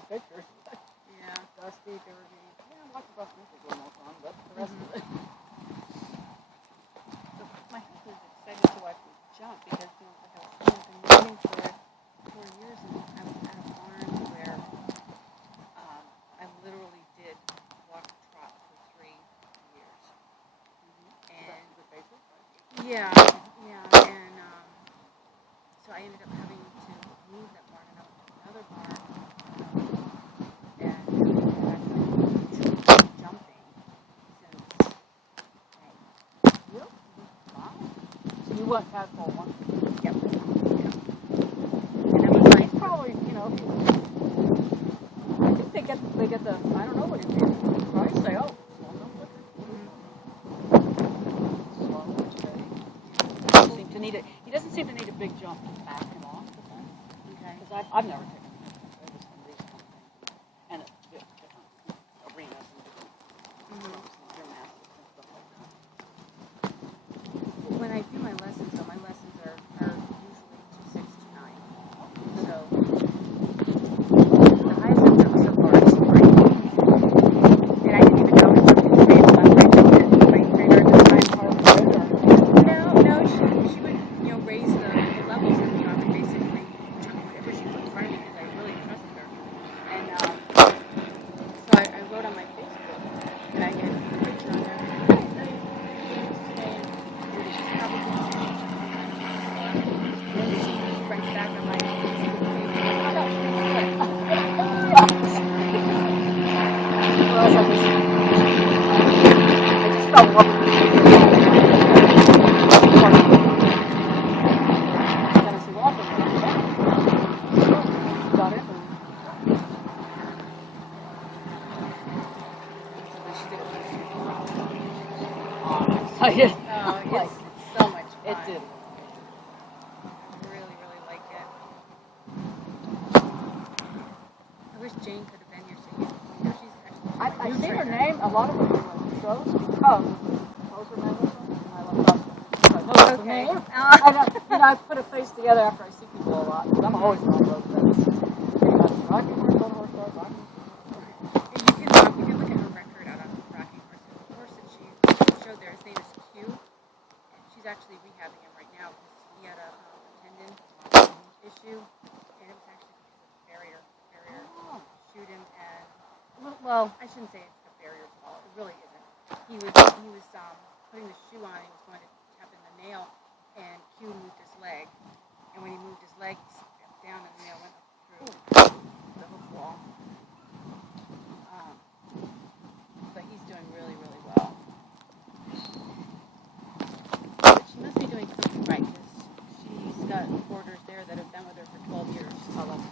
the pictures. Yeah. Dusty, dirty. Yeah, lots of us think we're more fun, but the rest of it. So my husband is excited to watch me jump because, like I was saying, I've been running for 4 years, and I was at a barn where I literally did walk trot for 3 years. And yeah, and so I ended up having to move that barn, and I went to another barn, and I've been jumping since May. Yep. Wow. So you went tadpole once. Yep. And that was nice. Probably, I think they get the, I don't know what it is. They probably say, oh, slow jump, slow, steady. He doesn't seem to need a big jump to back him off the fence. Okay. Because I've never taken a fence. I've just done these kind of things. And it's different arenas and different gymnastics and stuff like that. When I do my lessons, though, my lessons are usually 6 to 9. So the highest I've jumped so far is 3. And I didn't even know it jumped in space last night. My trainer at the time. No, she would, raise the levels and I would basically jump whatever she put in front of me because I really trusted her. And so I wrote on my Facebook, and I had a picture on there. Saying, she's probably right back on my Facebook page. I just fell in love with Tennessee Walker. Got it. I did. Oh, it's so much fun. It did. I really, really like it. I wish Jane could have been here so she's actually I've seen her name a lot of the shows because Moser Mendelsohn and I love Dustin. I know the name. I put a face together after I see people a lot. I'm always on those things. Rocking Horse, on Horse, Rocking. You can look at her record out on Rocking Horse. The horse that she showed there, his name is Q. And she's actually rehabbing him right now because he had a tendon issue, and it was actually because of farrier shoot him, and well, I shouldn't say it's the farrier's fault. It really isn't. He was putting the shoe on. He was going to tap in the nail, and Q moved his leg, and when he moved his leg, he stepped down, and the nail went up through the hoof wall. But he's doing really, really well. But she must be doing something right because she's got quarters there that have been with her for 12 years. Oh, that's